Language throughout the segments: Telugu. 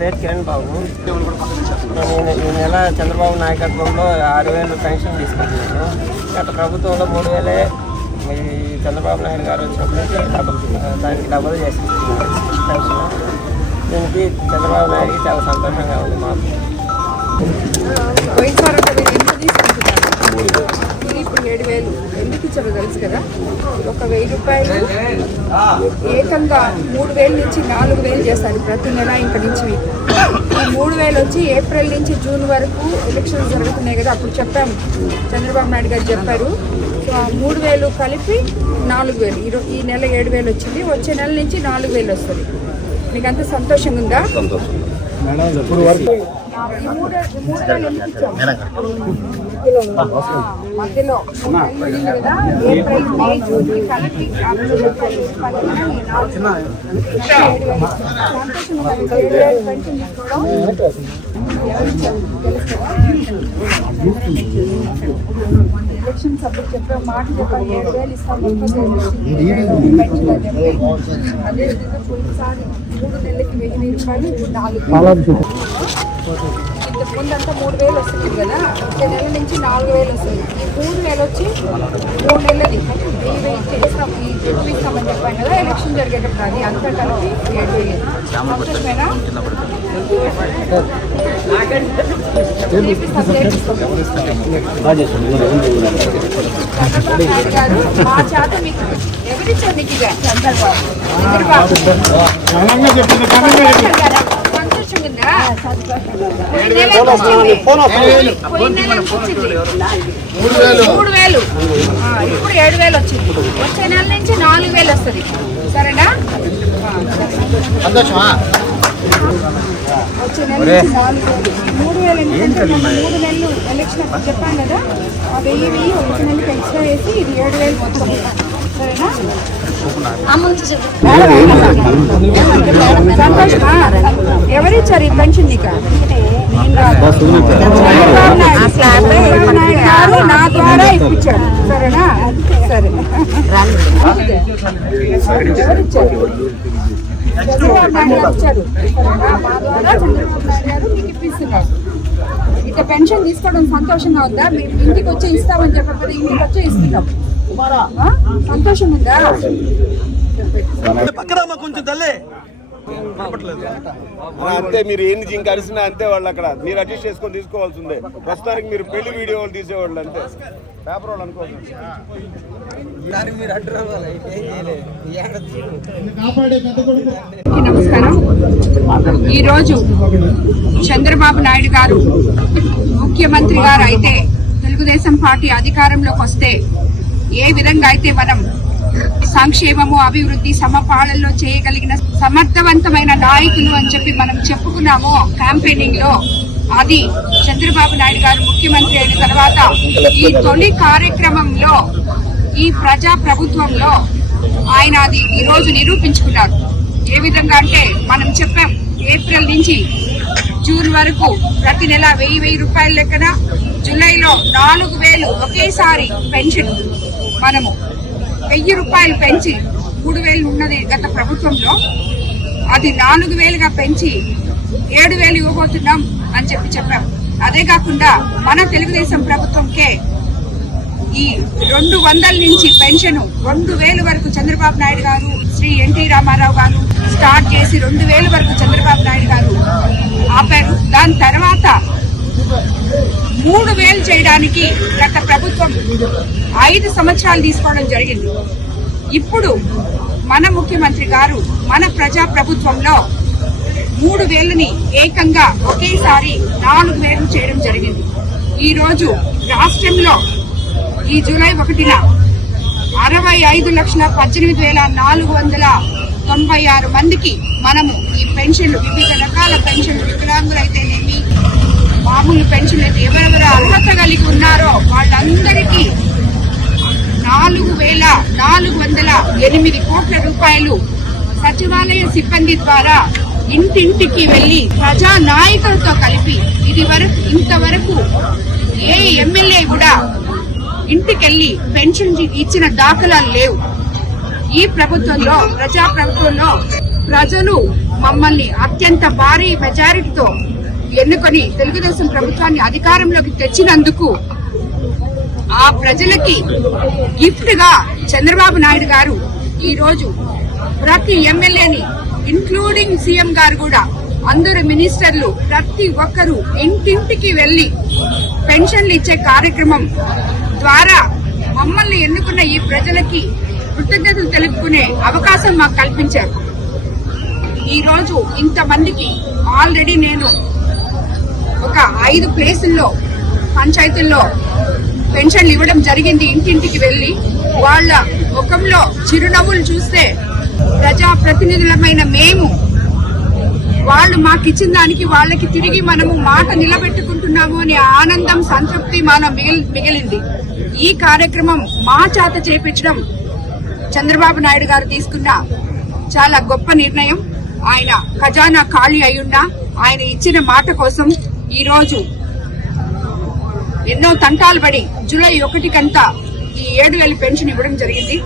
పేరు కిరణ్ బాబు. నేను ఈ నెల చంద్రబాబు నాయకత్వంలో ఆరు వేలు పెన్షన్ తీసుకుంటున్నాను గత ప్రభుత్వంలో మూడు వేలే ఈ చంద్రబాబు నాయుడు గారు వచ్చినప్పుడు నుంచి డబుల్ దానికి డబుల్ చేసి పెన్షన్. దీనికి చంద్రబాబు నాయుడికి చాలా సంతోషంగా ఉంది మాకు. ఏడు వేలు. ఎందుకు ఇచ్చారో తెలుసు కదా? ఒక వెయ్యి రూపాయలు ఏకంగా మూడు వేలు నుంచి నాలుగు వేలు చేస్తారు ప్రతి నెల ఇంక నుంచి. ఈ మూడు వేలు వచ్చి ఏప్రిల్ నుంచి జూన్ వరకు ఎలక్షన్స్ జరుగుతున్నాయి కదా అప్పుడు చెప్పాము. చంద్రబాబు నాయుడు గారు చెప్పారు. సో ఆ మూడు వేలు కలిపి నాలుగు వేలు. ఈ రో- ఈ నెల ఏడు వేలు వచ్చింది. వచ్చే నెల నుంచి నాలుగు వేలు వస్తుంది. మీకు అంత సంతోషంగా ఉందా? మూడు మధ్యలో పడింది కదా చెప్పే మాట ఏడు వేలు ఇస్తాం అదేవిధంగా పోయినసారి మూడు నెలలకి వెయ్యి వెయ్యి రూపాయలు ఇప్పుడు నాలుగు ఇంతకు ముందు అంతా మూడు వేలు వస్తుంది కదా వచ్చే నెల నుంచి నాలుగు వేలు వస్తుంది. ఈ మూడు వేలు వచ్చి మూడు నెలలది. వెయ్యి వెయ్యి చేస్తాం ఈ ఎక్కువ ఇస్తామని చెప్పాను కదా ఎలక్షన్ జరిగేటప్పుడు అది అంతా కలిపి ఏడు వేలు సంతోషమేనా చేపిస్తాం, చేపిస్తాం. చంద్రబాబు నాయుడు గారు మా చేత మీకు ఎవరిచ్చారు ఇక చంద్రబాబు చంద్రబాబు సంతోషంగా ఉందా? మూడు వేలు. ఇప్పుడు ఏడు వేలు వచ్చింది. వచ్చే నెల నుంచి నాలుగు వేలు వస్తుంది. సరేనా? వచ్చే నెల నుంచి నాలుగు వేలు. మూడు వేలు ఎందుకంటే మూడు నెలలు ఎలక్షన్ చెప్పాను కదా. ఆ వెయ్యి వెయ్యి వచ్చే నెలకి ఎక్స్ట్రా వేసి ఇది ఏడు వేలు మొత్తం. ఎవరిచ్చారు ఈ పెన్షన్ నీకు నా ద్వారా ఇప్పించాడు సరేనా? సరే ఇక పెన్షన్ తీసుకోవడం సంతోషంగా ఉందా మీరు ఇంటికి వచ్చి ఇస్తామని చెప్పకపోతే ఇంటికి వచ్చి ఇస్తున్నాం సంతోషం ఉందా అంతే మీరు ఎన్ని జింక అరిసినా అంతే వాళ్ళు అక్కడ. మీరు అడ్జస్ట్ చేసుకొని తీసుకోవాల్సిందే ప్రస్తుతానికి మీరు పెళ్ళి వీడియోలు తీసేవాళ్ళు అంతే. పేపర్ వాళ్ళు అందరికీ నమస్కారం. ఈరోజు చంద్రబాబు నాయుడు గారు ముఖ్యమంత్రి గారు అయితే తెలుగుదేశం పార్టీ అధికారంలోకి వస్తే ఏ విధంగా అయితే మనం సంక్షేమము అభివృద్ధి సమపాలనలో చేయగలిగిన సమర్థవంతమైన నాయకులు అని చెప్పి మనం చెప్పుకున్నామో క్యాంపెయినింగ్లో అది చంద్రబాబు నాయుడు గారు ముఖ్యమంత్రి అయిన తర్వాత ఈ తొలి కార్యక్రమంలో ఈ ప్రజా ప్రభుత్వంలో ఆయన అది ఈ రోజు నిరూపించుకున్నారు. ఏ విధంగా అంటే మనం చెప్పాం ఏప్రిల్ నుంచి జూన్ వరకు ప్రతి నెల వెయ్యి వెయ్యి రూపాయల లెక్కన జూలైలో నాలుగు వేలు ఒకేసారి పెన్షన్ మనము వెయ్యి రూపాయలు పెంచి మూడు వేలు ఉన్నది గత ప్రభుత్వంలో. అది నాలుగు వేలుగా పెంచి ఏడు వేలు ఇవ్వబోతున్నాం అని చెప్పి చెప్పాం. అదే కాకుండా మన తెలుగుదేశం ప్రభుత్వంకే ఈ రెండు వందల నుంచి పెన్షన్ రెండు వేలు వరకు చంద్రబాబు నాయుడు గారు శ్రీ ఎన్టీ రామారావు గారు స్టార్ట్ చేసి రెండు వేలు వరకు చంద్రబాబు నాయుడు గారు దాని తర్వాత మూడు వేలు చేయడానికి గత ప్రభుత్వం ఐదు సంవత్సరాలు తీసుకోవడం జరిగింది. ఇప్పుడు మన ముఖ్యమంత్రి గారు మన ప్రజా ప్రభుత్వంలో మూడు వేలని ఏకంగా ఒకేసారి నాలుగు వేలు చేయడం జరిగింది. ఈ రోజు రాష్ట్రంలో ఈ జూలై ఒకటిన అరవై ఐదు లక్షల పద్దెనిమిది వేల నాలుగు వందల తొంభై ఆరు మందికి మనము ఈ పెన్షన్లు వివిధ రకాల పెన్షన్లు వికలాంగులైతేనేమి మామూలు పెన్షన్ అయితే ఎవరెవరు అర్హత కలిగి ఉన్నారో వాళ్ళందరికీ నాలుగు వేల నాలుగు వందల ఎనిమిది కోట్ల రూపాయలు సచివాలయ సిబ్బంది ద్వారా ఇంటింటికి వెళ్ళి ప్రజా నాయకులతో కలిపి ఇది వరకు ఇంతవరకు ఏ ఎమ్మెల్యే కూడా ఇంటికెళ్ళి పెన్షన్ ఇచ్చిన దాఖలాలు లేవు. ఈ ప్రభుత్వంలో ప్రజా ప్రభుత్వంలో ప్రజలు మమ్మల్ని అత్యంత భారీ మెజారిటీతో ఎన్నుకొని తెలుగుదేశం ప్రభుత్వాన్ని అధికారంలోకి తెచ్చినందుకు ఆ ప్రజలకి గిఫ్ట్గా చంద్రబాబు నాయుడు గారు ఈ రోజు ప్రతి ఎమ్మెల్యేని ఇన్క్లూడింగ్ సీఎం గారు కూడా అందరు మినిస్టర్లు ప్రతి ఒక్కరూ ఇంటింటికి వెళ్ళి పెన్షన్లు ఇచ్చే కార్యక్రమం ద్వారా మమ్మల్ని ఎన్నుకున్న ఈ ప్రజలకి కృతజ్ఞతలు తెలుపుకునే అవకాశం మాకు కల్పించారు. ఈరోజు ఇంతమందికి ఆల్రెడీ నేను ఒక ఐదు ప్లేసుల్లో పంచాయతీల్లో పెన్షన్లు ఇవ్వడం జరిగింది. ఇంటింటికి వెళ్ళి వాళ్ళ ముఖంలో చిరునవ్వులు చూస్తే ప్రజా ప్రతినిధులమైన మేము వాళ్ళు మాకు ఇచ్చిన దానికి వాళ్ళకి తిరిగి మనము మాట నిలబెట్టుకుంటున్నాము అనే ఆనందం సంతృప్తి మన మిగిలింది. ఈ కార్యక్రమం మా చేత చేపించడం చంద్రబాబు నాయుడు గారు తీసుకున్న చాలా గొప్ప నిర్ణయం. ఆయన ఖజానా ఖాళీ అయ్యున్నా ఆయన ఇచ్చిన మాట కోసం ఈరోజు ఎన్నో తంటాలు పడి జూలై ఒకటి కంతా ఈ ఏడు వేల పెన్షన్ ఇవ్వడం జరిగింది.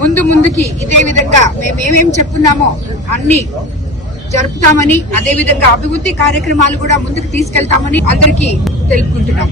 ముందు ముందుకి ఇదే విధంగా మేమేమేం చెప్తున్నామో అన్ని జరుపుతామని అదేవిధంగా అభివృద్ధి కార్యక్రమాలు కూడా ముందుకు తీసుకెళ్తామని అందరికీ తెలుపుకుంటున్నాం.